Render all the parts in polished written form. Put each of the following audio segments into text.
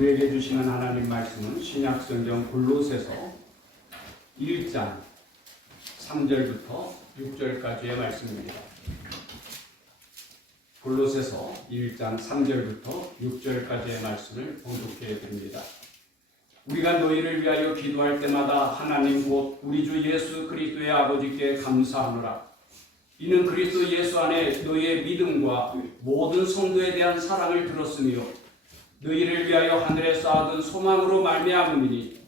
우리에게 주시는 하나님 말씀은 신약성경 골로새서 1장 3절부터 6절까지의 말씀입니다. 골로새서 1장 3절부터 6절까지의 말씀을 봉독해 드립니다. 우리가 너희를 위하여 기도할 때마다 하나님 곧 우리 주 예수 그리스도의 아버지께 감사하노라. 이는 그리스도 예수 안에 너희의 믿음과 모든 성도에 대한 사랑을 들었으며 너희를 위하여 하늘에 쌓아둔 소망으로 말미암음이니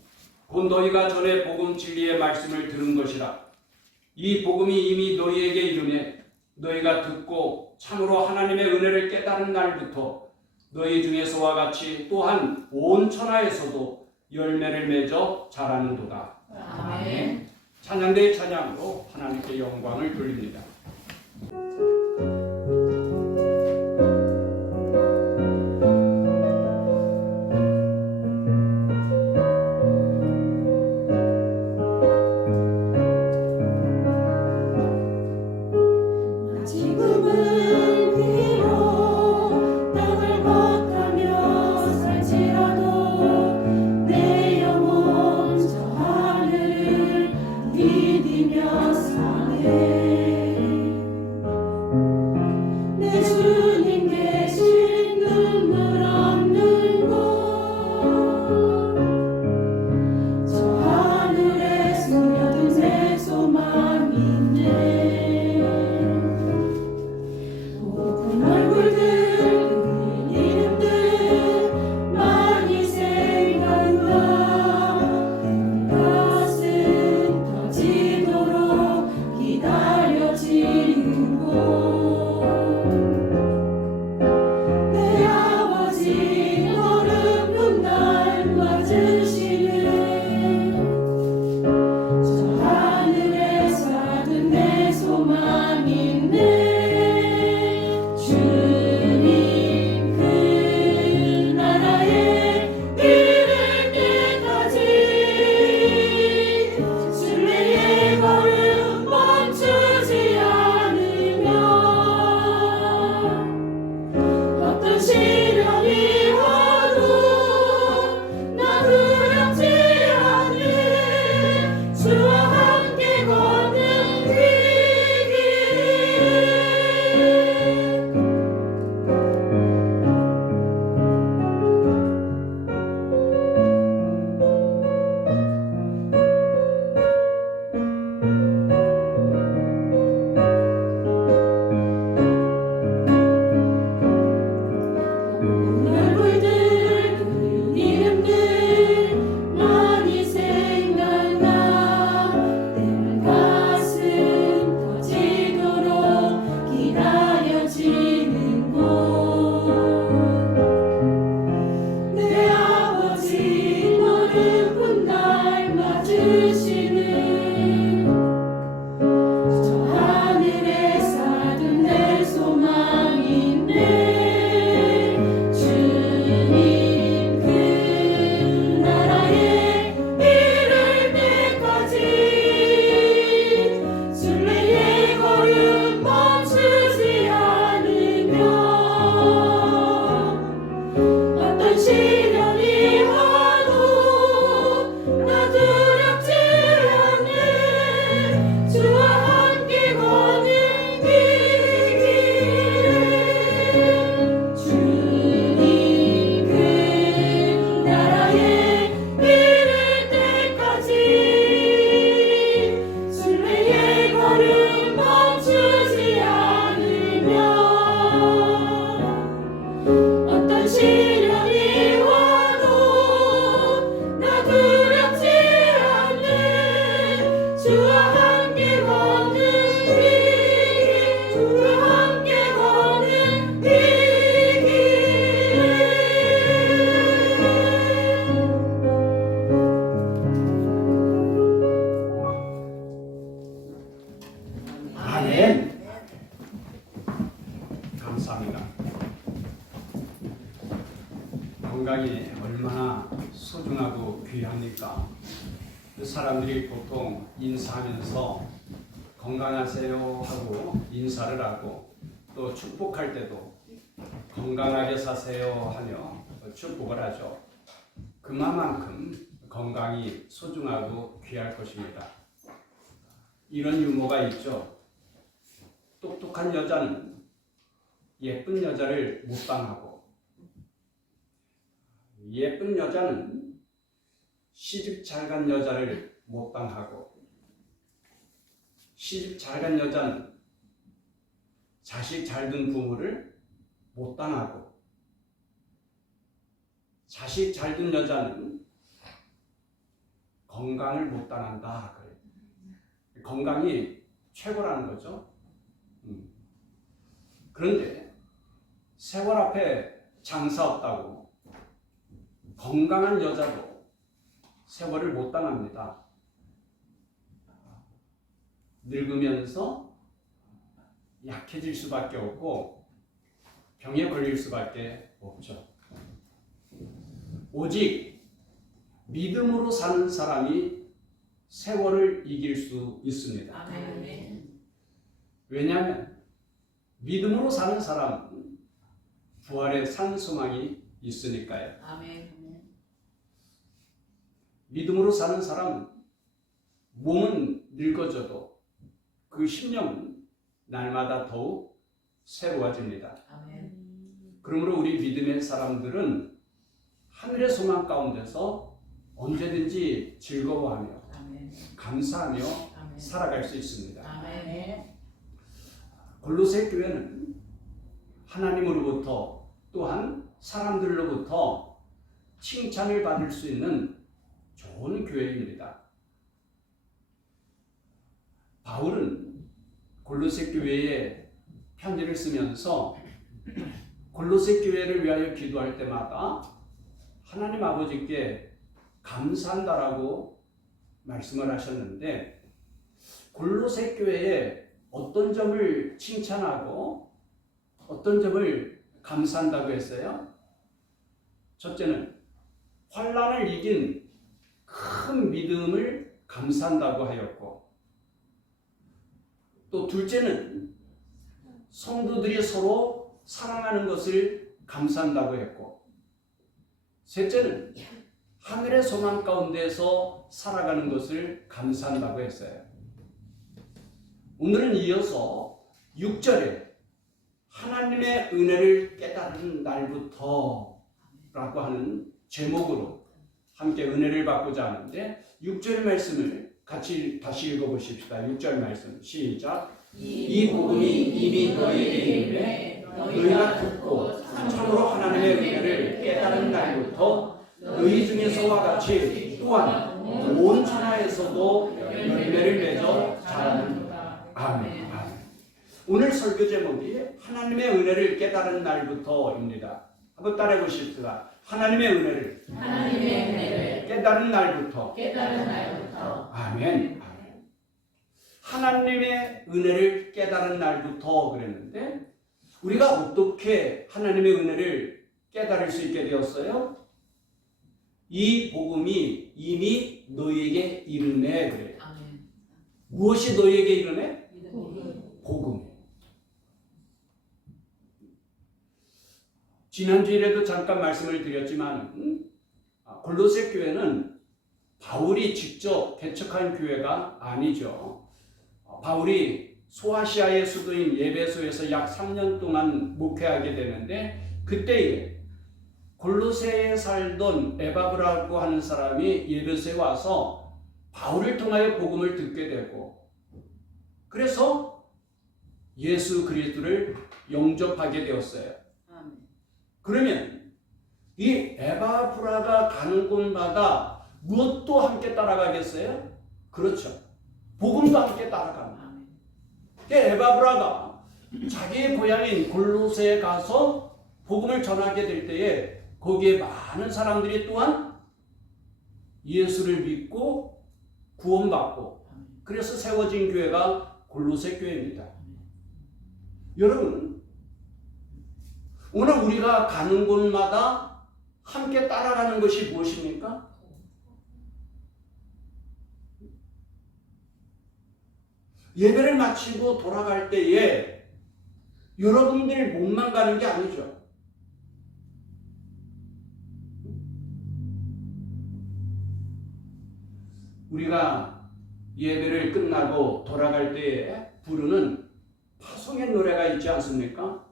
곧 너희가 전에 복음 진리의 말씀을 들은 것이라. 이 복음이 이미 너희에게 이르매 너희가 듣고 참으로 하나님의 은혜를 깨달은 날부터 너희 중에서와 같이 또한 온 천하에서도 열매를 맺어 자라는도다. 아멘. 찬양대의 찬양으로 하나님께 영광을 돌립니다. 감사합니다. 건강이 얼마나 소중하고 귀합니까? 사람들이 보통 인사하면서 건강하세요 하고 인사를 하고 또 축복할 때도 건강하게 사세요 하며 축복을 하죠. 그만큼 건강이 소중하고 귀할 것입니다. 이런 유머가 있죠. 똑똑한 여자는 예쁜 여자를 못당하고, 예쁜 여자는 시집 잘 간 여자를 못당하고, 시집 잘 간 여자는 자식 잘 둔 부모를 못당하고, 자식 잘 둔 여자는 건강을 못당한다. 건강이 최고라는 거죠. 그런데 세월 앞에 장사 없다고 건강한 여자도 세월을 못 당합니다. 늙으면서 약해질 수밖에 없고 병에 걸릴 수밖에 없죠. 오직 믿음으로 사는 사람이 세월을 이길 수 있습니다. 아멘. 왜냐하면 믿음으로 사는 사람은 부활의 산 소망이 있으니까요. 아멘. 믿음으로 사는 사람은 몸은 늙어져도 그 심령은 날마다 더욱 새로워집니다. 아멘. 그러므로 우리 믿음의 사람들은 하늘의 소망 가운데서 언제든지 즐거워하며 아멘. 감사하며 아멘. 살아갈 수 있습니다. 아멘. 골로새 교회는 하나님으로부터 또한 사람들로부터 칭찬을 받을 수 있는 좋은 교회입니다. 바울은 골로새 교회에 편지를 쓰면서 골로새 교회를 위하여 기도할 때마다 하나님 아버지께 감사한다라고 말씀을 하셨는데, 골로새 교회에 어떤 점을 칭찬하고 어떤 점을 감사한다고 했어요? 첫째는 환난을 이긴 큰 믿음을 감사한다고 하였고, 또 둘째는 성도들이 서로 사랑하는 것을 감사한다고 했고, 셋째는 하늘의 소망 가운데서 살아가는 것을 감사한다고 했어요. 오늘은 이어서 6절에 하나님의 은혜를 깨달은 날부터 라고 하는 제목으로 함께 은혜를 받고자 하는데, 6절 말씀을 같이 다시 읽어보십시다. 6절 말씀 시작. 이 복음이 이미 너희에게 이르매 너희가 듣고 참으로 하나님의 은혜를 깨달은 날부터 너희 중에서와 같이 또한 온 천하에서도 열매를 맺어 자라는도다. 아멘. 오늘 설교 제목이 하나님의 은혜를 깨달은 날부터입니다. 한번 따라해 보십시다. 하나님의 은혜를 깨달은 날부터. 아멘. 하나님의 은혜를 깨달은 날부터 그랬는데, 우리가 어떻게 하나님의 은혜를 깨달을 수 있게 되었어요? 이 복음이 이미 너희에게 이르네 그래요. 아멘. 무엇이 너희에게 이르네? 복음. 지난주에도 잠깐 말씀을 드렸지만 골로새 교회는 바울이 직접 개척한 교회가 아니죠. 바울이 소아시아의 수도인 에베소에서 약 3년 동안 목회하게 되는데, 그때에 골로새에 살던 에바브라고 하는 사람이 에베소에 와서 바울을 통하여 복음을 듣게 되고, 그래서 예수 그리스도를 영접하게 되었어요. 아멘. 그러면 이 에바브라가 가는 곳마다 무엇도 함께 따라가겠어요? 그렇죠. 복음도 함께 따라갑니다. 에바브라가 자기의 고향인 골로새에 가서 복음을 전하게 될 때에 거기에 많은 사람들이 또한 예수를 믿고 구원받고, 그래서 세워진 교회가 골로새 교회입니다. 여러분, 오늘 우리가 가는 곳마다 함께 따라가는 것이 무엇입니까? 예배를 마치고 돌아갈 때에 여러분들 몸만 가는 게 아니죠. 우리가 예배를 끝나고 돌아갈 때에 부르는 파송의 노래가 있지 않습니까?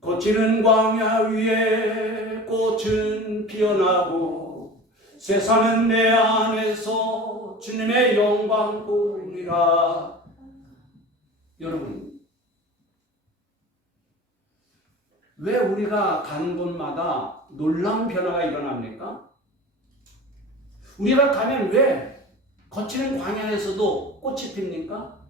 거칠은 광야 위에 꽃은 피어나고 세상은 내 안에서 주님의 영광 보이라. 여러분, 왜 우리가 가는 곳마다 놀라운 변화가 일어납니까? 우리가 가면 왜 거치는 광야에서도 꽃이 핍니까?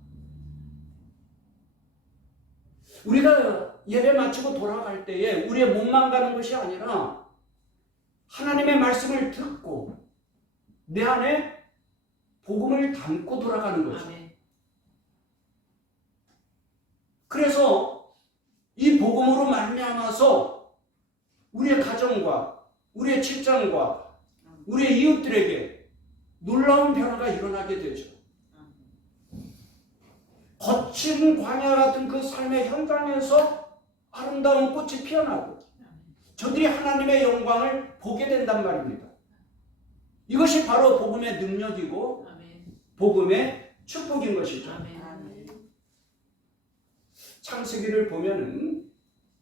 우리가 예배 마치고 돌아갈 때에 우리의 몸만 가는 것이 아니라 하나님의 말씀을 듣고 내 안에 복음을 담고 돌아가는 거죠. 그래서 이 복음으로 말미암아서 우리의 가정과 우리의 직장과 우리의 이웃들에게 놀라운 변화가 일어나게 되죠. 거친 광야 같은 그 삶의 현장에서 아름다운 꽃이 피어나고 저들이 하나님의 영광을 보게 된단 말입니다. 이것이 바로 복음의 능력이고 복음의 축복인 것이죠. 창세기를 보면은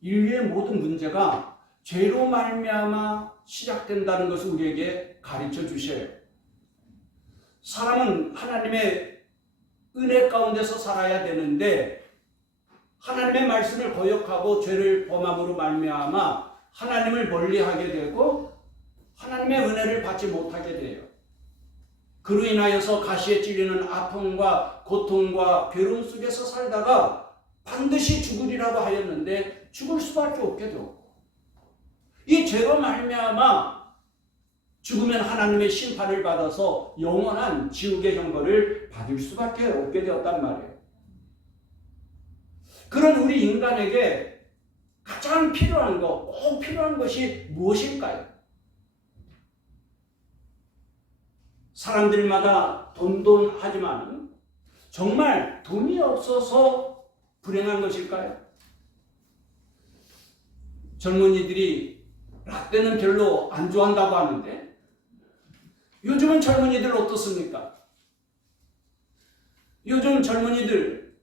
인류의 모든 문제가 죄로 말미암아 시작된다는 것을 우리에게 가르쳐 주셔요. 사람은 하나님의 은혜 가운데서 살아야 되는데 하나님의 말씀을 거역하고 죄를 범함으로 말미암아 하나님을 멀리하게 되고 하나님의 은혜를 받지 못하게 돼요. 그로 인하여서 가시에 찔리는 아픔과 고통과 괴로움 속에서 살다가 반드시 죽으리라고 하였는데 죽을 수밖에 없게 되고 이 죄로 말미암아 죽으면 하나님의 심판을 받아서 영원한 지옥의 형벌을 받을 수밖에 없게 되었단 말이에요. 그런 우리 인간에게 가장 필요한 것, 꼭 필요한 것이 무엇일까요? 사람들마다 돈돈하지만 정말 돈이 없어서 불행한 것일까요? 젊은이들이 라떼는 별로 안 좋아한다고 하는데 요즘은 젊은이들 어떻습니까? 요즘 젊은이들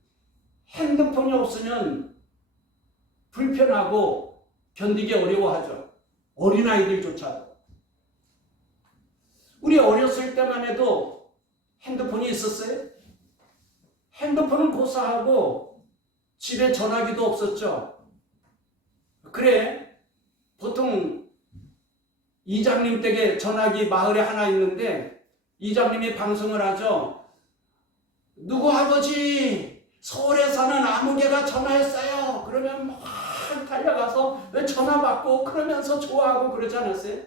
핸드폰이 없으면 불편하고 견디기 어려워하죠. 어린아이들조차도. 우리 어렸을 때만 해도 핸드폰이 있었어요? 핸드폰은 고사하고 집에 전화기도 없었죠. 그래, 보통 이장님 댁에 전화기 마을에 하나 있는데 이장님이 방송을 하죠. 누구 아버지 서울에 사는 아무개가 전화했어요. 그러면 막 달려가서 전화 받고 그러면서 좋아하고 그러지 않았어요?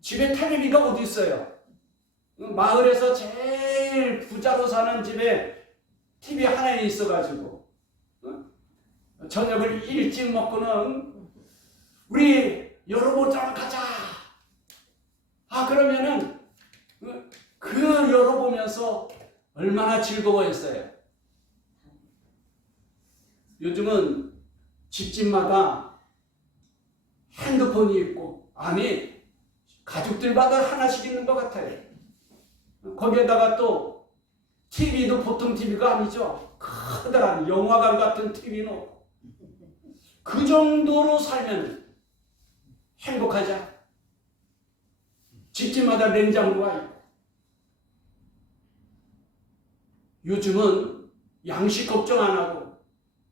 집에 텔레비가 어디 있어요? 마을에서 제일 부자로 사는 집에 TV 하나 있어가지고 저녁을 일찍 먹고는 우리 열어보자 가자. 그러면은 그 열어보면서 얼마나 즐거워했어요. 요즘은 집집마다 핸드폰이 있고 아니 가족들마다 하나씩 있는 것 같아요. 거기에다가 또 TV도 보통 TV가 아니죠. 커다란 영화관 같은 TV는 없고 그 정도로 살면 행복하자. 집집마다 냉장고가 있고 요즘은 양식 걱정 안 하고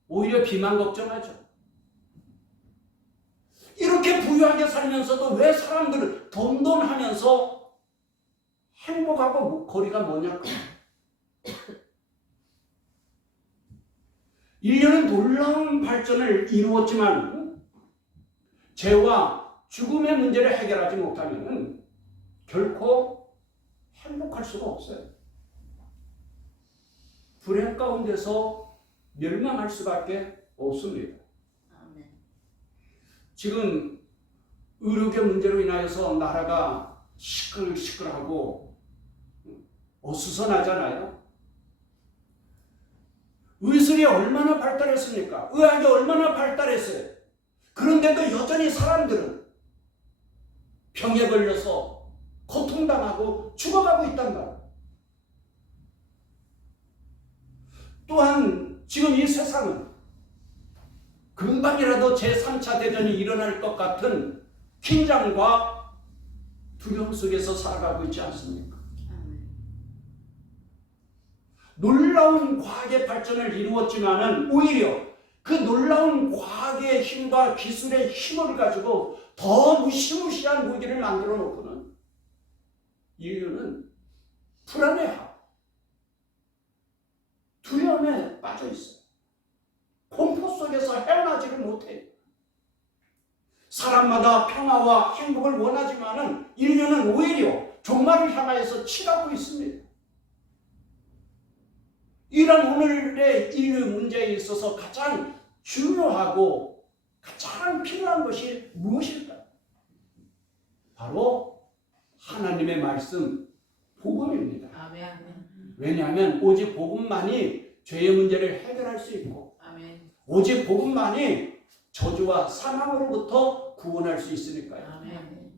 오히려 비만 걱정하죠. 이렇게 부유하게 살면서도 왜 사람들은 돈돈하면서 행복하고 거리가 뭐냐고. 인류는 놀라운 발전을 이루었지만 죄와 죽음의 문제를 해결하지 못하면 결코 행복할 수가 없어요. 불행 가운데서 멸망할 수밖에 없습니다. 지금 의료계 문제로 인하여서 나라가 시끌시끌하고 어수선하잖아요. 의술이 얼마나 발달했습니까? 의학이 얼마나 발달했어요. 그런데도 여전히 사람들은 병에 걸려서 고통당하고 죽어가고 있단 말이에요. 또한 지금 이 세상은 금방이라도 제3차 대전이 일어날 것 같은 긴장과 두려움 속에서 살아가고 있지 않습니까? 놀라운 과학의 발전을 이루었지만은 오히려 그 놀라운 과학의 힘과 기술의 힘을 가지고 더 무시무시한 무기를 만들어 놓고는 인류는 불안해하고 두려움에 빠져 있어요. 공포 속에서 헤어나지를 못해요. 사람마다 평화와 행복을 원하지만은 인류는 오히려 종말을 향하여서 치닫고 있습니다. 이런 오늘의 인류 문제에 있어서 가장 중요하고 가장 필요한 것이 무엇일까요? 바로 하나님의 말씀, 복음입니다. 아멘. 왜냐하면 오직 복음만이 죄의 문제를 해결할 수 있고 아멘. 오직 복음만이 저주와 사망으로부터 구원할 수 있으니까요. 아멘.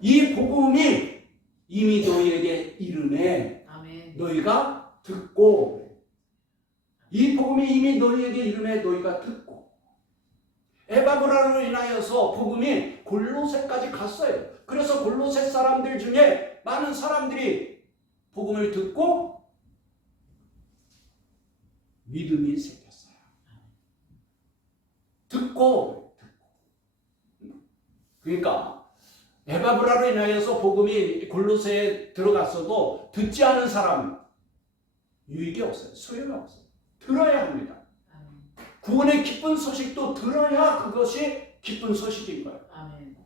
이 복음이 이미 너희에게 이르매 아멘. 너희가 듣고, 이 복음이 이미 너희에게 이르매 너희가 듣고, 에바브라로 인하여서 복음이 골로새까지 갔어요. 그래서 골로새 사람들 중에 많은 사람들이 복음을 듣고 믿음이 생겼어요. 듣고. 그러니까 에바브라로 인하여서 복음이 골로새에 들어갔어도 듣지 않은 사람 유익이 없어요. 소용이 없어요. 들어야 합니다. 구원의 기쁜 소식도 들어야 그것이 기쁜 소식인 거예요. 아멘.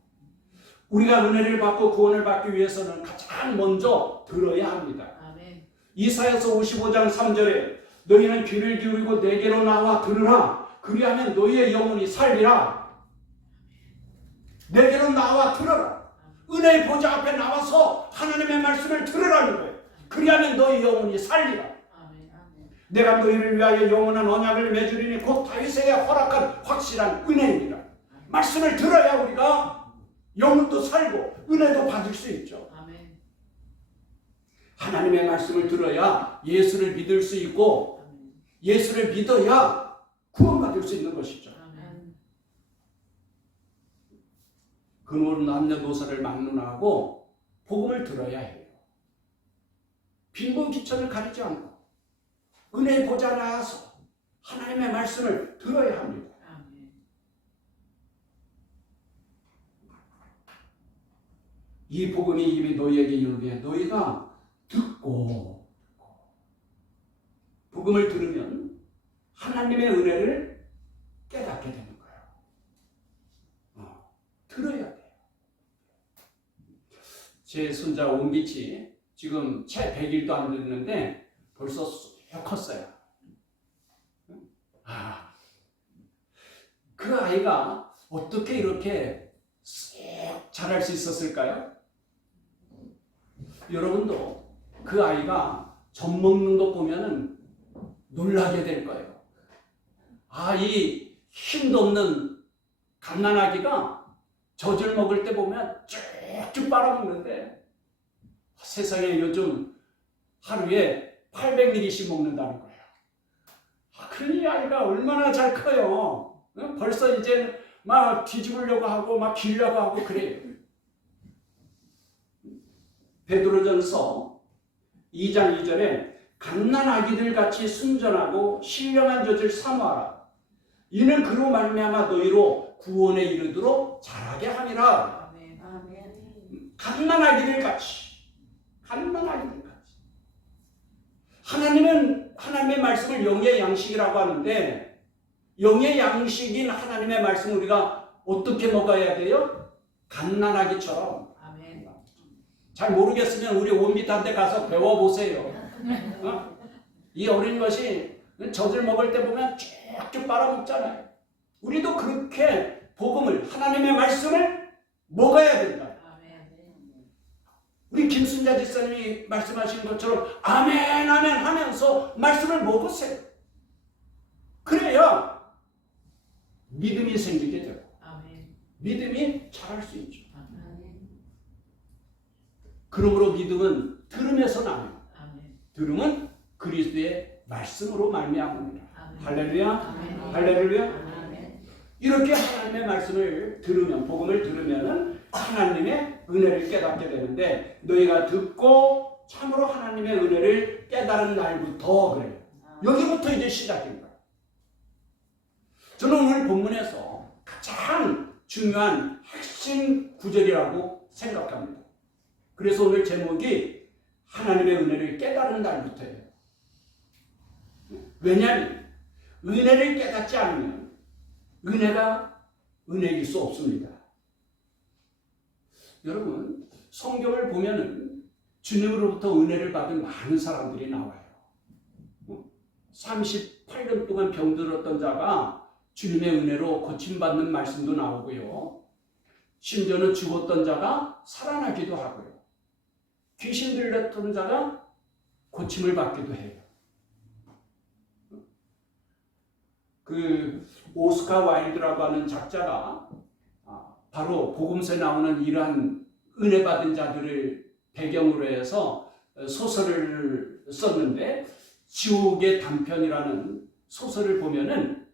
우리가 은혜를 받고 구원을 받기 위해서는 가장 먼저 들어야 합니다. 아멘. 이사야서 55장 3절에 너희는 귀를 기울이고 내게로 나와 들으라. 그리하면 너희의 영혼이 살리라. 내게로 나와 들어라. 은혜의 보좌 앞에 나와서 하나님의 말씀을 들으라는 거예요. 그리하면 너희 영혼이 살리라. 아멘. 내가 너희를 위하여 영원한 언약을 맺으리니 곧 다윗에게 허락한 확실한 은혜입니다. 말씀을 들어야 우리가 영혼도 살고 은혜도 받을 수 있죠. 아멘. 하나님의 말씀을 들어야 예수를 믿을 수 있고 예수를 믿어야 구원받을 수 있는 것이죠. 아멘. 근원 남녀노소를 막론하고 복음을 들어야 해요. 빈곤기천을 가리지 않고 은혜의 보좌 나와서 하나님의 말씀을 들어야 합니다. 아멘. 이 복음이 이미 너희에게 이르게 너희가 듣고 복음을 들으면 하나님의 은혜를 깨닫게 되는 거예요. 들어야 돼요. 제 손자 온빛이 지금 채 100일도 안 됐는데 벌써 컸어요. 그 아이가 어떻게 이렇게 쑥 자랄 수 있었을까요? 여러분도 그 아이가 젖 먹는 것 보면은 놀라게 될 거예요. 이 힘도 없는 갓난아기가 젖을 먹을 때 보면 쭉쭉 빨아먹는데 세상에 요즘 하루에 800ml씩 먹는다는 거예요. 그 아이가 얼마나 잘 커요. 벌써 이제 막 뒤집으려고 하고 막 기려고 하고 그래요. 베드로전서 2장 2절에 갓난아기들 같이 순전하고 신령한 젖을 사모하라. 이는 그로 말미암아 너희로 구원에 이르도록 자라게 함이라. 아멘. 갓난아기들 같이. 하나님은 하나님의 말씀을 영의 양식이라고 하는데 영의 양식인 하나님의 말씀을 우리가 어떻게 먹어야 돼요? 갓난아기처럼. 아멘. 잘 모르겠으면 우리 온빛한테 가서 배워보세요. 이 어린 것이 젖을 먹을 때 보면 쭉쭉 빨아먹잖아요. 우리도 그렇게 복음을, 하나님의 말씀을 먹어야 된다. 우리 김순자 집사님이 말씀하신 것처럼 아멘 아멘 하면서 말씀을 먹으세요. 그래야 믿음이 생기게 되고 믿음이 자랄 수 있죠. 그러므로 믿음은 들음에서 나요. 아멘. 들음은 그리스도의 말씀으로 말미암습니다. 아멘. 할렐루야. 아멘. 할렐루야. 아멘. 이렇게 하나님의 말씀을 들으면, 복음을 들으면은 하나님의 은혜를 깨닫게 되는데, 너희가 듣고 참으로 하나님의 은혜를 깨달은 날부터 그래요. 여기부터 이제 시작입니다. 저는 오늘 본문에서 가장 중요한 핵심 구절이라고 생각합니다. 그래서 오늘 제목이 하나님의 은혜를 깨달은 날부터예요. 왜냐하면 은혜를 깨닫지 않으면 은혜가 은혜일 수 없습니다. 여러분, 성경을 보면은 주님으로부터 은혜를 받은 많은 사람들이 나와요. 38년 동안 병들었던 자가 주님의 은혜로 고침받는 말씀도 나오고요. 심지어는 죽었던 자가 살아나기도 하고요. 귀신 들렸던 자가 고침을 받기도 해요. 그 오스카 와일드라고 하는 작자가 바로 복음서에 나오는 이러한 은혜 받은 자들을 배경으로 해서 소설을 썼는데, 지옥의 단편이라는 소설을 보면은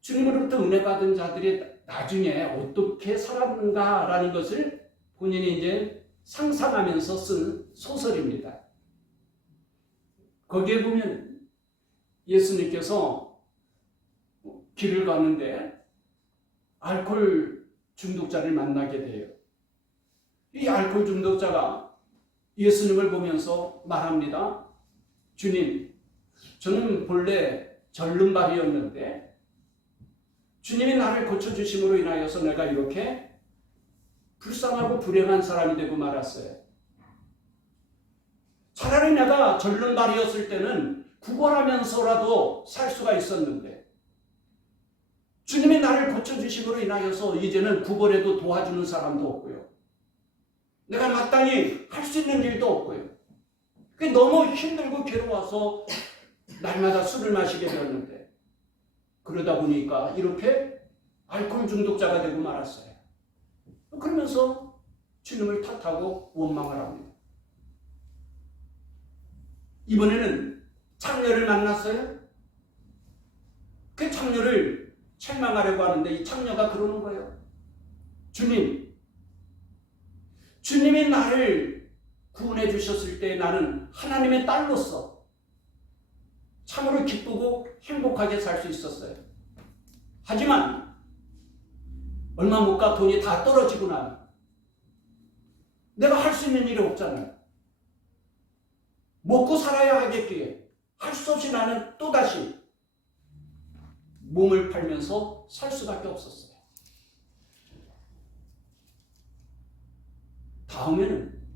주님으로부터 은혜 받은 자들이 나중에 어떻게 살았는가라는 것을 본인이 이제 상상하면서 쓴 소설입니다. 거기에 보면 예수님께서 길을 가는데 알코올 중독자를 만나게 돼요. 이 알코올 중독자가 예수님을 보면서 말합니다. 주님, 저는 본래 절름발이었는데 주님이 나를 고쳐주심으로 인하여서 내가 이렇게 불쌍하고 불행한 사람이 되고 말았어요. 차라리 내가 절름발이었을 때는 구걸하면서라도 살 수가 있었는데 주님이 나를 고쳐주심으로 인하여서 이제는 구걸에도 도와주는 사람도 없고요. 내가 마땅히 할 수 있는 일도 없고요. 너무 힘들고 괴로워서 날마다 술을 마시게 되었는데, 그러다 보니까 이렇게 알코올 중독자가 되고 말았어요. 그러면서 주님을 탓하고 원망을 합니다. 이번에는 창녀를 만났어요. 그 창녀를 책망하려고 하는데 이 창녀가 그러는 거예요. 주님이 나를 구원해 주셨을 때 나는 하나님의 딸로서 참으로 기쁘고 행복하게 살 수 있었어요. 하지만 얼마 못 가 돈이 다 떨어지고 나면 내가 할 수 있는 일이 없잖아요. 먹고 살아야 하겠기에 할 수 없이 나는 또다시 몸을 팔면서 살 수밖에 없었어요. 다음에는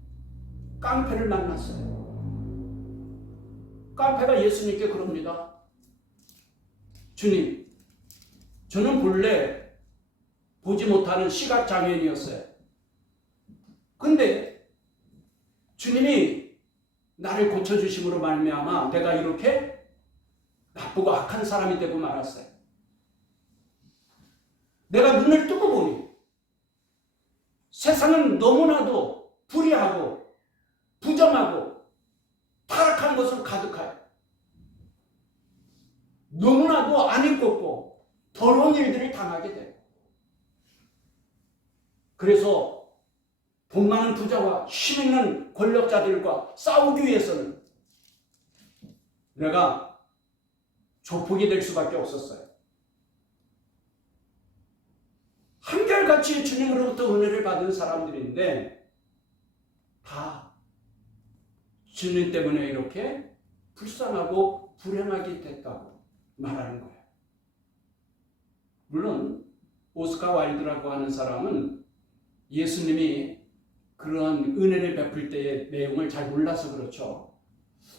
깡패를 만났어요. 깡패가 예수님께 그럽니다. 주님, 저는 본래 보지 못하는 시각장애인이었어요. 근데 주님이 나를 고쳐주심으로 말미암아 내가 이렇게 나쁘고 악한 사람이 되고 말았어요. 내가 눈을 뜨고 보니 세상은 너무나도 불의하고 부정하고 타락한 것으로 가득하여 너무나도 안 입고 더러운 일들을 당하게 돼요. 그래서 돈 많은 부자와 힘 있는 권력자들과 싸우기 위해서는 내가 조폭이 될 수밖에 없었어요. 한결같이 주님으로부터 은혜를 받은 사람들인데 다 주님 때문에 이렇게 불쌍하고 불행하게 됐다고 말하는 거예요. 물론 오스카 와일드라고 하는 사람은 예수님이 그러한 은혜를 베풀 때의 내용을 잘 몰라서 그렇죠.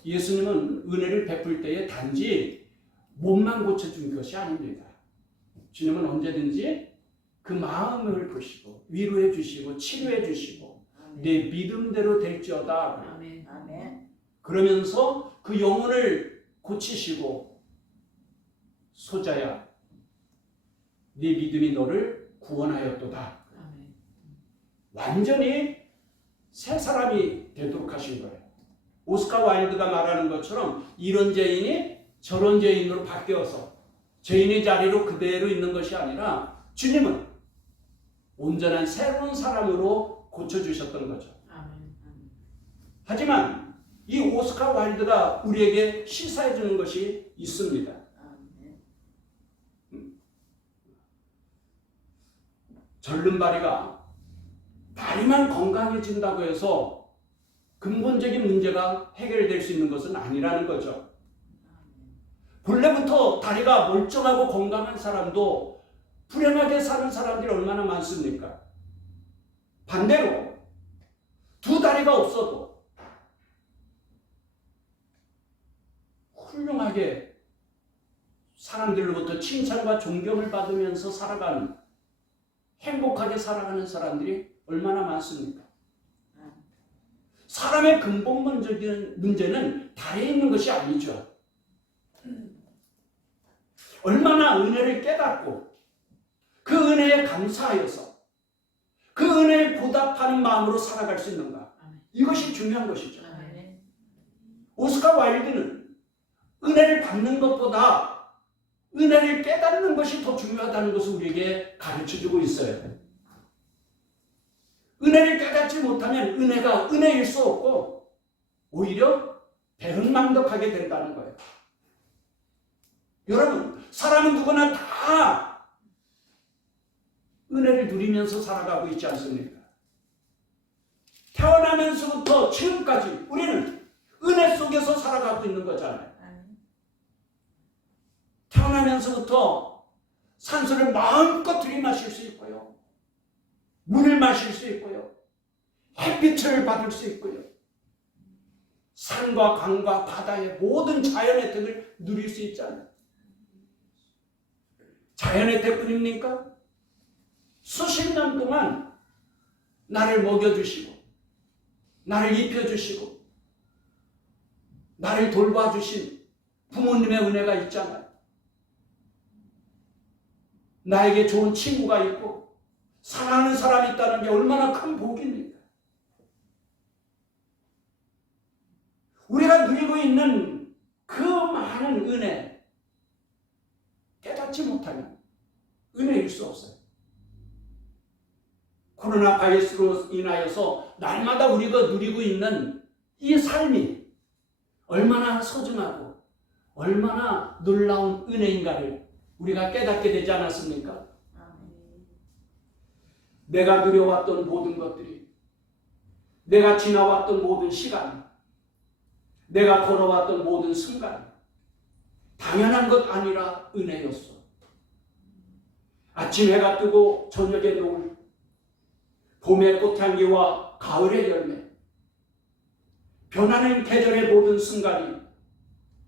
예수님은 은혜를 베풀 때에 단지 몸만 고쳐준 것이 아닙니다. 주님은 언제든지 그 마음을 보시고 위로해 주시고 치료해 주시고 내 믿음대로 될지어다. 아멘. 아멘. 그러면서 그 영혼을 고치시고 소자야 네 믿음이 너를 구원하였도다. 아멘. 완전히 새 사람이 되도록 하신 거예요. 오스카 와일드가 말하는 것처럼 이런 죄인이 저런 죄인으로 바뀌어서 죄인의 자리로 그대로 있는 것이 아니라 주님은 온전한 새로운 사람으로 고쳐주셨던 거죠. 아멘. 하지만 이 오스카 와일드가 우리에게 시사해 주는 것이 있습니다. 아멘. 절름발이가 다리만 건강해진다고 해서 근본적인 문제가 해결될 수 있는 것은 아니라는 거죠. 본래부터 다리가 멀쩡하고 건강한 사람도 불행하게 사는 사람들이 얼마나 많습니까? 반대로 두 다리가 없어도 훌륭하게 사람들로부터 칭찬과 존경을 받으면서 살아가는, 행복하게 살아가는 사람들이 얼마나 많습니까? 사람의 근본적인 문제는 다리에 있는 것이 아니죠. 얼마나 은혜를 깨닫고 그 은혜에 감사하여서 그 은혜에 보답하는 마음으로 살아갈 수 있는가. 이것이 중요한 것이죠. 아멘. 오스카 와일드는 은혜를 받는 것보다 은혜를 깨닫는 것이 더 중요하다는 것을 우리에게 가르쳐주고 있어요. 은혜를 깨닫지 못하면 은혜가 은혜일 수 없고 오히려 배은망덕하게 된다는 거예요. 여러분, 사람은 누구나 다 은혜를 누리면서 살아가고 있지 않습니까? 태어나면서부터 지금까지 우리는 은혜 속에서 살아가고 있는 거잖아요. 태어나면서부터 산소를 마음껏 들이마실 수 있고요. 물을 마실 수 있고요. 햇빛을 받을 수 있고요. 산과 강과 바다의 모든 자연 혜택을 누릴 수 있잖아요. 자연 혜택뿐입니까? 수십 년 동안 나를 먹여주시고 나를 입혀주시고 나를 돌봐주신 부모님의 은혜가 있잖아요. 나에게 좋은 친구가 있고 사랑하는 사람이 있다는 게 얼마나 큰 복입니까? 우리가 누리고 있는 그 많은 은혜 깨닫지 못하면 은혜일 수 없어요. 코로나 바이러스로 인하여서 날마다 우리가 누리고 있는 이 삶이 얼마나 소중하고 얼마나 놀라운 은혜인가를 우리가 깨닫게 되지 않았습니까? 내가 누려왔던 모든 것들이, 내가 지나왔던 모든 시간, 내가 걸어왔던 모든 순간 당연한 것 아니라 은혜였어. 아침 해가 뜨고 저녁에 노을, 봄의 꽃향기와 가을의 열매, 변하는 계절의 모든 순간이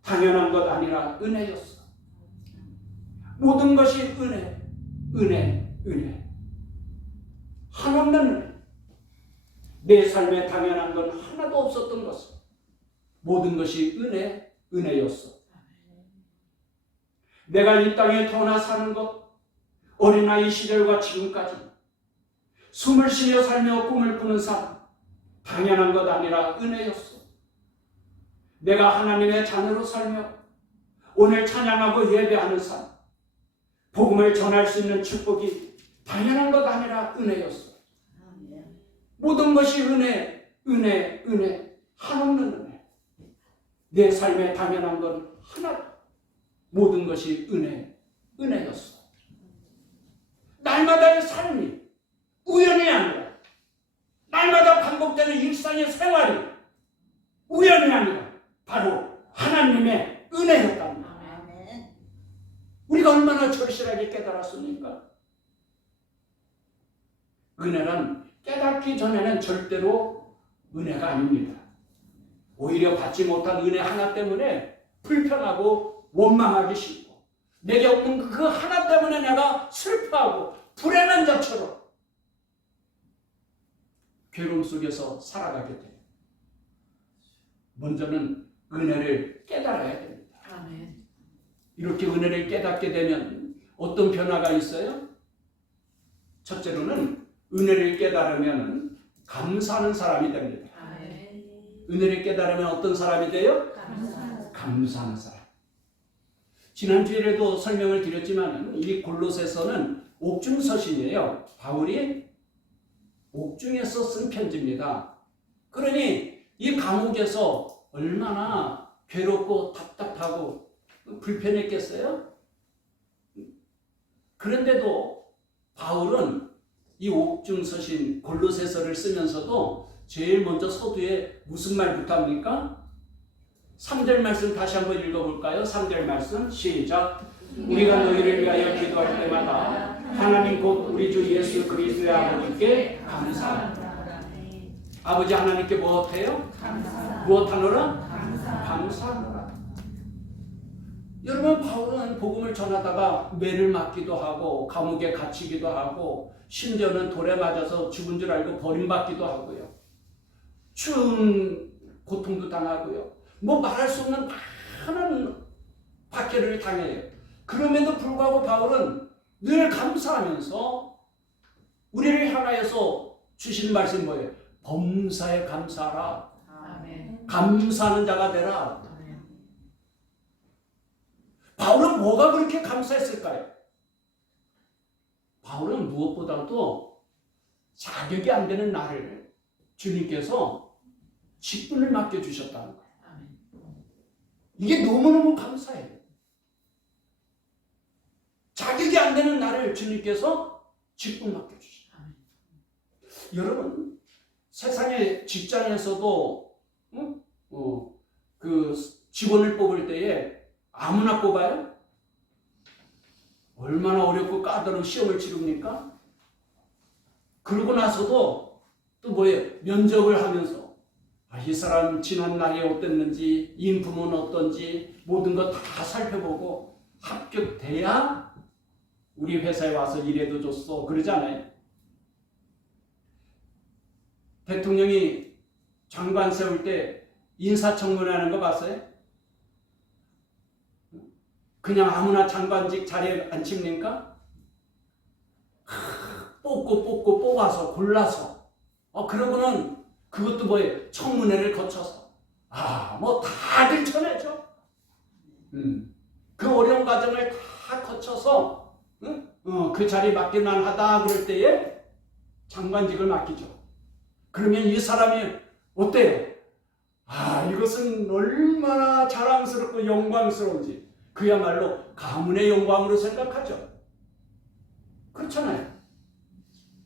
당연한 것 아니라 은혜였어. 모든 것이 은혜, 은혜, 은혜. 한없는 은혜. 내 삶에 당연한 건 하나도 없었던 것은 모든 것이 은혜, 은혜였어. 내가 이 땅에 태어나 사는 것, 어린아이 시절과 지금까지 숨을 쉬며 살며 꿈을 꾸는 삶, 당연한 것 아니라 은혜였어. 내가 하나님의 자녀로 살며 오늘 찬양하고 예배하는 삶, 복음을 전할 수 있는 축복이 당연한 것 아니라 은혜였어. 모든 것이 은혜, 은혜, 은혜, 한없는 은혜. 내 삶에 당연한 건 하나, 모든 것이 은혜, 은혜였어. 날마다의 삶이 우연이 아니라, 날마다 반복되는 일상의 생활이 우연이 아니라 바로 하나님의 은혜였답니다. 우리가 얼마나 절실하게 깨달았습니까? 은혜는 깨닫기 전에는 절대로 은혜가 아닙니다. 오히려 받지 못한 은혜 하나 때문에 불편하고 원망하기 싫고, 내게 없는 그 하나 때문에 내가 슬퍼하고 불행한 자처럼 괴로움 속에서 살아가게 돼요. 먼저는 은혜를 깨달아야 됩니다. 아멘. 이렇게 은혜를 깨닫게 되면 어떤 변화가 있어요? 첫째로는 은혜를 깨달으면 감사하는 사람이 됩니다. 아멘. 은혜를 깨달으면 어떤 사람이 돼요? 감사하는 사람. 지난주에도 설명을 드렸지만 이 골로새서는 옥중서신이에요. 바울이 옥중에서 쓴 편지입니다. 그러니 이 감옥에서 얼마나 괴롭고 답답하고 불편했겠어요? 그런데도 바울은 이 옥중서신 골로새서를 쓰면서도 제일 먼저 서두에 무슨 말부터 합니까? 3절 말씀 다시 한번 읽어볼까요? 3절 말씀 시작. 우리가 너희를 위하여 기도할 때마다 하나님 곧 우리 주 예수 그리스도의 아버지께 감사합니다. 아버지 하나님께 무엇해요? 무엇하노라? 감사하노라. 여러분, 바울은 복음을 전하다가 매를 맞기도 하고 감옥에 갇히기도 하고 심지어는 돌에 맞아서 죽은 줄 알고 버림받기도 하고요. 추운 고통도 당하고요. 뭐 말할 수 없는 많은 박해를 당해요. 그럼에도 불구하고 바울은 늘 감사하면서 우리를 향하여서 주신 말씀이 뭐예요? 범사에 감사하라. 아멘. 감사하는 자가 되라. 아멘. 바울은 뭐가 그렇게 감사했을까요? 바울은 무엇보다도 자격이 안 되는 나를 주님께서 직분을 맡겨주셨다는 거예요. 아멘. 이게 너무너무 감사해요. 자격이 안 되는 나를 주님께서 직분 맡겨주셨다. 여러분, 세상의 직장에서도 그 직원을 뽑을 때에 아무나 뽑아요? 얼마나 어렵고 까다로운 시험을 치릅니까? 그러고 나서도 또 뭐예요? 면접을 하면서 이 사람 지난 날이 어땠는지, 인품은 어떤지 모든 거 다 살펴보고 합격돼야 우리 회사에 와서 일해도 줬어. 그러잖아요. 대통령이 장관 세울 때 인사청문회 하는 거 봤어요? 그냥 아무나 장관직 자리에 앉힙니까? 뽑고 뽑아서 골라서 그러고는 그것도 뭐예요? 청문회를 거쳐서 뭐 다들 쳐내죠. 그 어려운 과정을 다 거쳐서 그 자리 맡길만 하다 그럴 때에 장관직을 맡기죠. 그러면 이 사람이 어때요? 이것은 얼마나 자랑스럽고 영광스러운지 그야말로 가문의 영광으로 생각하죠. 그렇잖아요.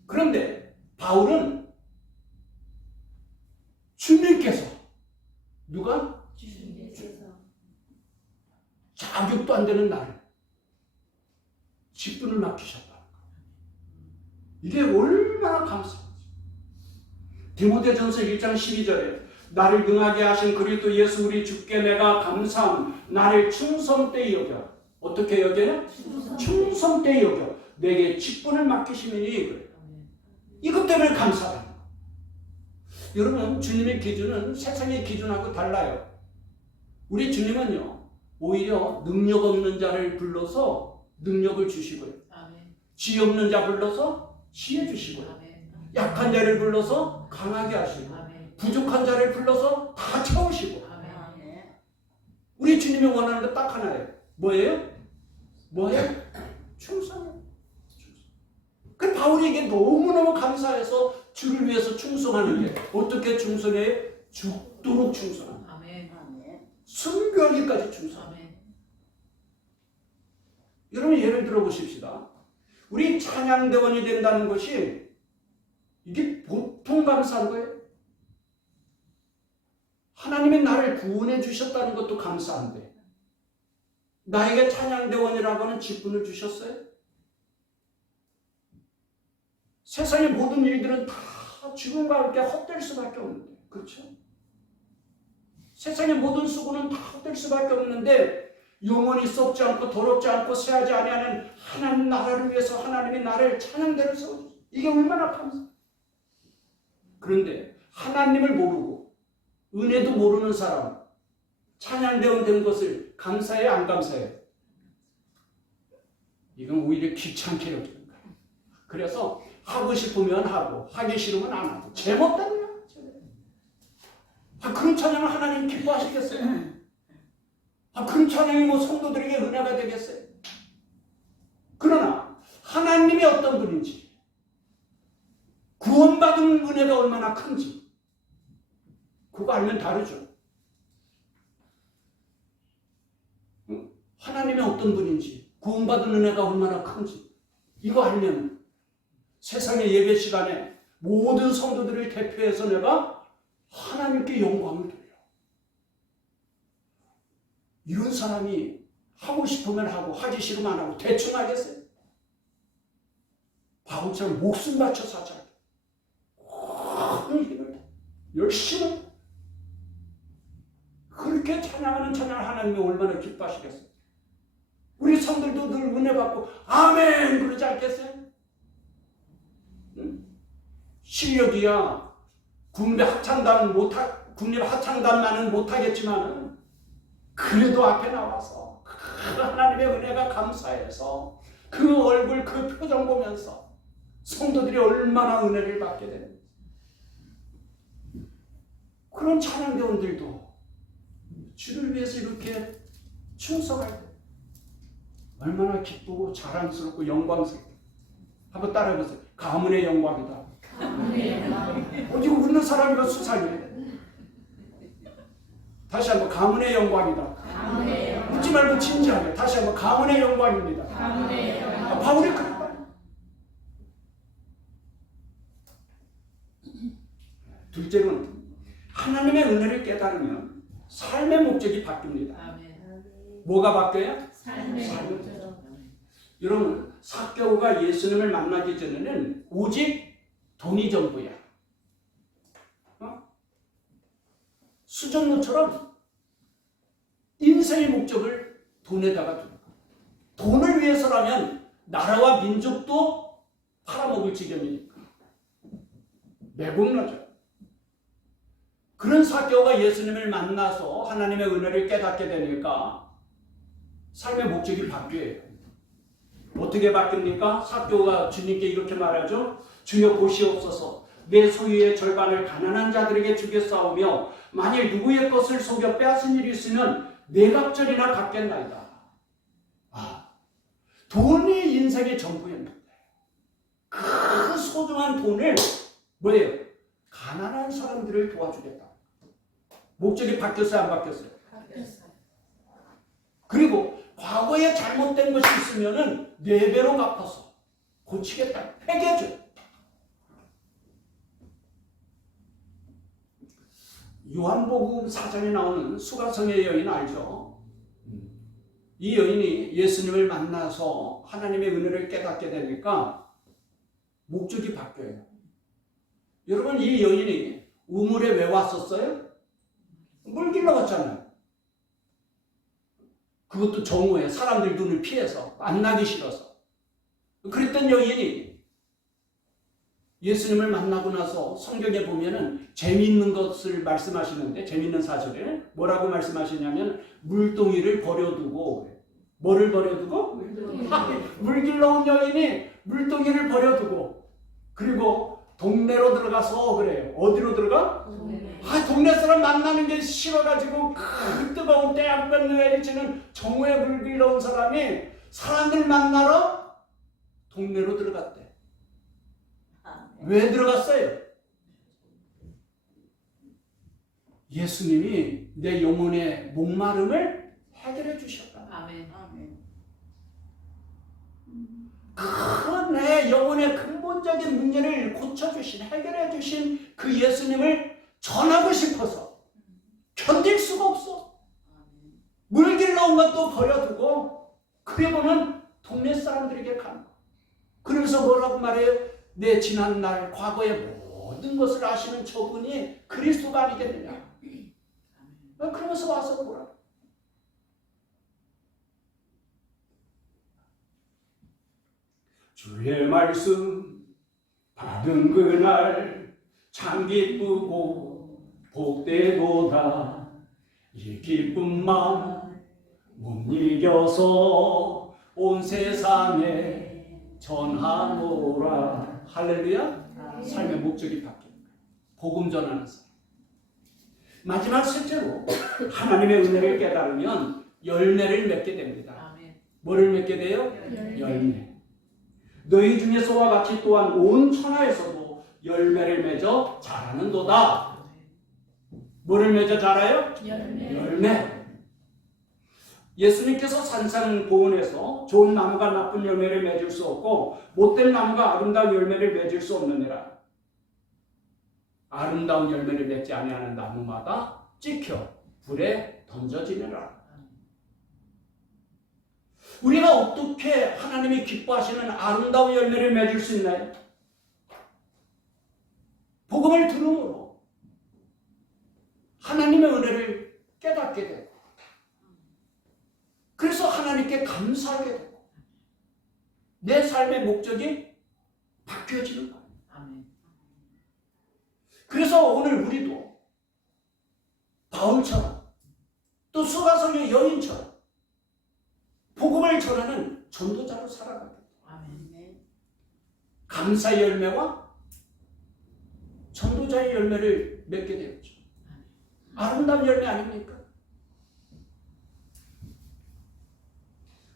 그런데 바울은 주님께서 누가? 주님께서 자격도 안 되는 나를 직분을 맡기셨다. 이게 얼마나 감사한지. 디모데전서 1장 12절에 나를 능하게 하신 그리스도 예수 우리 주께 내가 감사함. 나를 충성되이 여겨. 어떻게 여겨요? 충성되이 여겨. 내게 직분을 맡기시니 그래요. 이것 때문에 감사합니다. 여러분, 주님의 기준은 세상의 기준하고 달라요. 우리 주님은요, 오히려 능력 없는 자를 불러서 능력을 주시고요. 지혜 없는 자 불러서 지혜 주시고요. 약한 자를 불러서 강하게 하시고 부족한 자를 불러서 다 채우시고. 우리 주님이 원하는 거 딱 하나예요. 뭐예요? 충성이에요. 그 바울이 이게 너무너무 감사해서 주를 위해서 충성하는 게 어떻게 충성해요? 죽도록 충성하는 거예요. 순교하기까지 충성해요. 여러분, 예를 들어 보십시다. 우리 찬양대원이 된다는 것이 이게 보통 감사한 거예요. 하나님이 나를 구원해 주셨다는 것도 감사한데 나에게 찬양대원이라고 하는 직분을 주셨어요? 세상의 모든 일들은 다 지금과 함께 헛될 수밖에 없는데, 그렇죠? 세상의 모든 수고는 다 헛될 수밖에 없는데 영원히 썩지 않고 더럽지 않고 쇠하지 아니하는 하나님 나라를 위해서 하나님이 나를 찬양대로 세워주셨어요. 이게 얼마나 감사해요. 그런데 하나님을 모르고 은혜도 모르는 사람 찬양대원 된 것을 감사해 안 감사해? 이건 오히려 귀찮게 여기는 거예요. 그래서 하고 싶으면 하고 하기 싫으면 안 하고 제멋대로야. 그런 찬양을 하나님 기뻐하시겠어요? 그런 찬양이 뭐 성도들에게 은혜가 되겠어요? 그러나 하나님이 어떤 분인지, 구원받은 은혜가 얼마나 큰지 그거 알면 다르죠. 하나님이 어떤 분인지, 구원받은 은혜가 얼마나 큰지 이거 알면 세상의 예배 시간에 모든 성도들을 대표해서 내가 하나님께 영광을 돌려. 이런 사람이 하고 싶으면 하고 하기 싫으면 안 하고 대충 하겠어요? 바울처럼 목숨 바쳐서 하자. 큰 힘을 열심히 그렇게 찬양하는 찬양을 하나님이 얼마나 기뻐하시겠어요? 우리 성들도 늘 은혜 받고 아멘 그러지 않겠어요? 응? 실력이야 국립 합창단만은 못하겠지만은 그래도 앞에 나와서 하나님의 은혜가 감사해서 그 얼굴 그 표정 보면서 성도들이 얼마나 은혜를 받게 되는지 그런 찬양대원들도 주를 위해서 이렇게 충성할 때 얼마나 기쁘고 자랑스럽고 영광스럽고 한번 따라해보세요. 가문의 영광이다. 어디 웃는 사람이가 수상해. 다시 한번 가문의 영광이다. 웃지 말고 진지하게 다시 한번 가문의 영광입니다. 바울이 그랬다. 둘째로는 하나님의 은혜를 깨달으면 삶의 목적이 바뀝니다. 뭐가 바뀌어요? 삶의 목적. 여러분 삭개오가 예수님을 만나기 전에는 오직 돈이 전부야. 수전노처럼 인생의 목적을 돈에다가 두는 거야. 돈을 위해서라면 나라와 민족도 팔아먹을 지경이니까 매국노죠. 그런 삭개오가 예수님을 만나서 하나님의 은혜를 깨닫게 되니까 삶의 목적이 바뀌어요. 어떻게 바뀝니까? 삭개오가 주님께 이렇게 말하죠. 주여 보시옵소서 내 소유의 절반을 가난한 자들에게 주겠사오며 만일 누구의 것을 속여 빼앗은 일이 있으면 네 갑절이나 갚겠나이다. 돈이 인생의 전부였는데 그 소중한 돈을 뭐예요? 가난한 사람들을 도와주겠다. 목적이 바뀌었어요? 안 바뀌었어요? 바뀌었어요. 그리고 과거에 잘못된 것이 있으면은 4배로 갚아서 고치겠다. 회개줘. 요한복음 4장에 나오는 수가성의 여인 알죠? 이 여인이 예수님을 만나서 하나님의 은혜를 깨닫게 되니까 목적이 바뀌어요. 여러분 이 여인이 우물에 왜 왔었어요? 물 길러 왔잖아요. 그것도 정오에 사람들 눈을 피해서 만나기 싫어서. 그랬던 여인이 예수님을 만나고 나서 성경에 보면은 재미있는 것을 말씀하시는데 재미있는 사실을 뭐라고 말씀하시냐면 물동이를 버려두고 뭐를 버려두고? 물 길러 온 여인이 물동이를 버려두고 그리고 동네로 들어가서 그래요. 어디로 들어가? 동네 사람 만나는 게 싫어가지고 그 뜨거운 때양볕 내리치는 정오에 물 길러 온 사람이 사람들 만나러 동네로 들어갔대. 왜 들어갔어요? 예수님이 내 영혼의 목마름을 해결해 주셨다. 아멘. 그 내 영혼의 근본적인 문제를 고쳐주신 해결해 주신 그 예수님을 전하고 싶어서 견딜 수가 없어. 물 길러 온 것도 버려두고 그리고는 동네 사람들에게 가는 거. 그러면서 뭐라고 말해요? 내 지난 날 과거의 모든 것을 아시는 저분이 그리스도가 아니겠느냐. 그러면서 와서 보라. 주의 말씀 받은 그날 참 기쁘고 복되도다. 이 기쁜 마음 못 이겨서 온 세상에 전하노라. 할렐루야. 삶의 목적이 바뀝니다. 복음 전하는 삶. 마지막 셋째로 하나님의 은혜를 깨달으면 열매를 맺게 됩니다. 아멘. 뭐를 맺게 돼요? 열매. 너희 중에서와 같이 또한 온 천하에서도 열매를 맺어 자라는도다. 뭐를 맺어 자라요? 열매. 예수님께서 산상보훈에서 좋은 나무가 나쁜 열매를 맺을 수 없고 못된 나무가 아름다운 열매를 맺을 수 없느니라. 아름다운 열매를 맺지 아니하는 나무마다 찍혀 불에 던져지느라. 우리가 어떻게 하나님이 기뻐하시는 아름다운 열매를 맺을 수 있나요? 복음을 들음으로 하나님의 은혜를 깨닫게 되고, 그래서 하나님께 감사하게 되고, 내 삶의 목적이 바뀌어지는 거예요. 아멘. 그래서 오늘 우리도 바울처럼 또 수가성의 여인처럼 복음을 전하는 전도자로 살아가게 돼요. 아멘. 감사의 열매와 전도자의 열매를 맺게 되었죠. 아름다운 열매 아닙니까?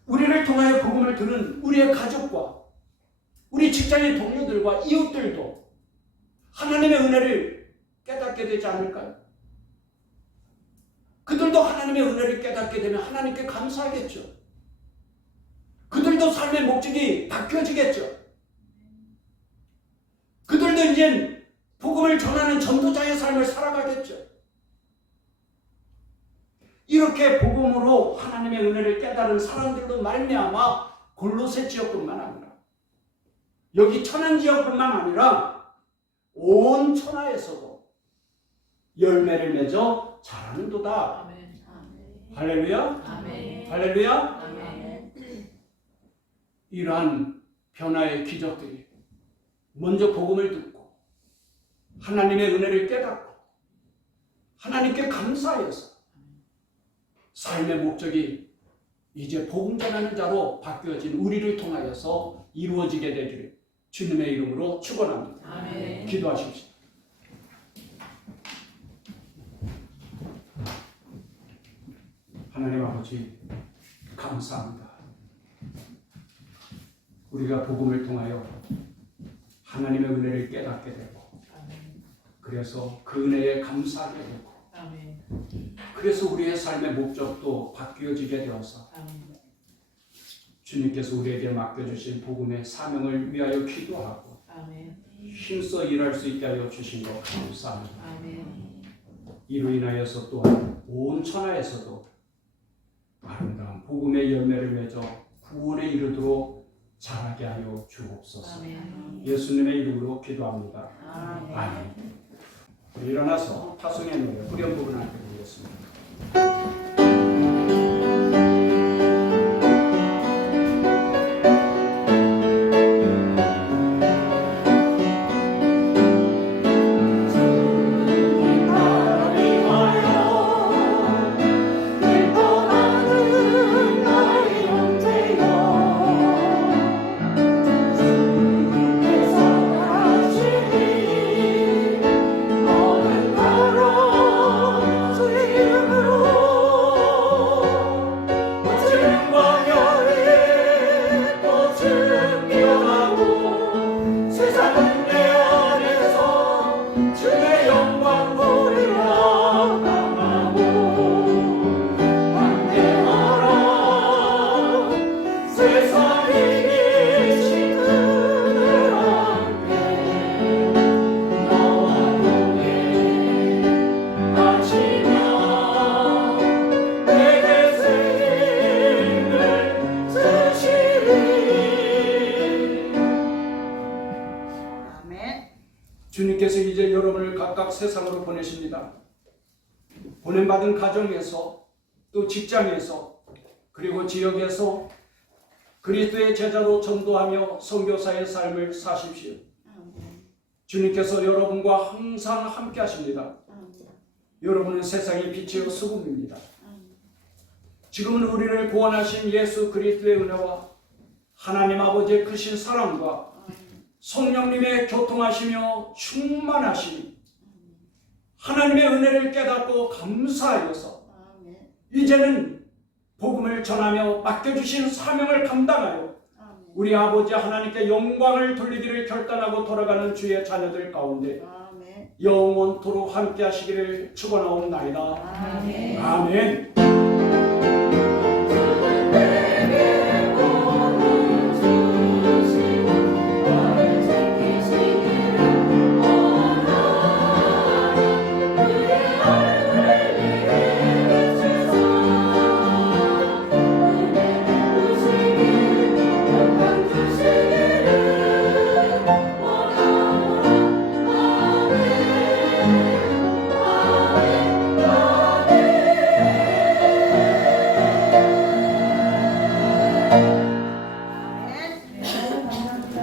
우리를 통하여 복음을 들은 우리의 가족과 우리 직장의 동료들과 이웃들도 하나님의 은혜를 깨닫게 되지 않을까요? 그들도 하나님의 은혜를 깨닫게 되면 하나님께 감사하겠죠. 그들도 삶의 목적이 바뀌어지겠죠. 그들도 이제 복음을 전하는 전도자의 삶을 살아가겠죠. 이렇게 복음으로 하나님의 은혜를 깨달은 사람들로 말미암아 골로새 지역뿐만 아니라 여기 천안 지역뿐만 아니라 온 천하에서도 열매를 맺어 자라는도다. 아멘. 할렐루야. 아멘. 할렐루야. 아멘. 이러한 변화의 기적들이 먼저 복음을 듣고 하나님의 은혜를 깨닫고 하나님께 감사하여서 삶의 목적이 이제 복음 전하는 자로 바뀌어진 우리를 통하여서 이루어지게 되기를 주님의 이름으로 축원합니다. 아멘. 기도하십시오. 하나님 아버지 감사합니다. 우리가 복음을 통하여 하나님의 은혜를 깨닫게 되고 그래서 그 은혜에 감사하게 되고 아멘. 그래서 우리의 삶의 목적도 바뀌어지게 되어서 아멘. 주님께서 우리에게 맡겨주신 복음의 사명을 위하여 기도하고 아멘. 힘써 일할 수 있게 하여 주신 것 감사합니다. 아멘. 이로 인하여서 또한 온 천하에서도 아름다운 복음의 열매를 맺어 구원에 이르도록 자라게 하여 주옵소서. 아멘. 예수님의 이름으로 기도합니다. 아멘. 아멘. 일어나서 파송의 노래 후렴 부분 함께 부르겠습니다. 주님께서 이제 여러분을 각각 세상으로 보내십니다. 보냄받은 가정에서 또 직장에서 그리고 지역에서 그리스도의 제자로 전도하며 선교사의 삶을 사십시오. 주님께서 여러분과 항상 함께 하십니다. 여러분은 세상의 빛이요 수금입니다. 지금은 우리를 구원하신 예수 그리스도의 은혜와 하나님 아버지의 크신 사랑과 성령님의 교통하시며 충만하심이 하나님의 은혜를 깨닫고 감사하여서 아멘. 이제는 복음을 전하며 맡겨주신 사명을 감당하여 아멘. 우리 아버지 하나님께 영광을 돌리기를 결단하고 돌아가는 주의 자녀들 가운데 아멘. 영원토록 함께 하시기를 축원하옵나이다. 아멘. 아멘.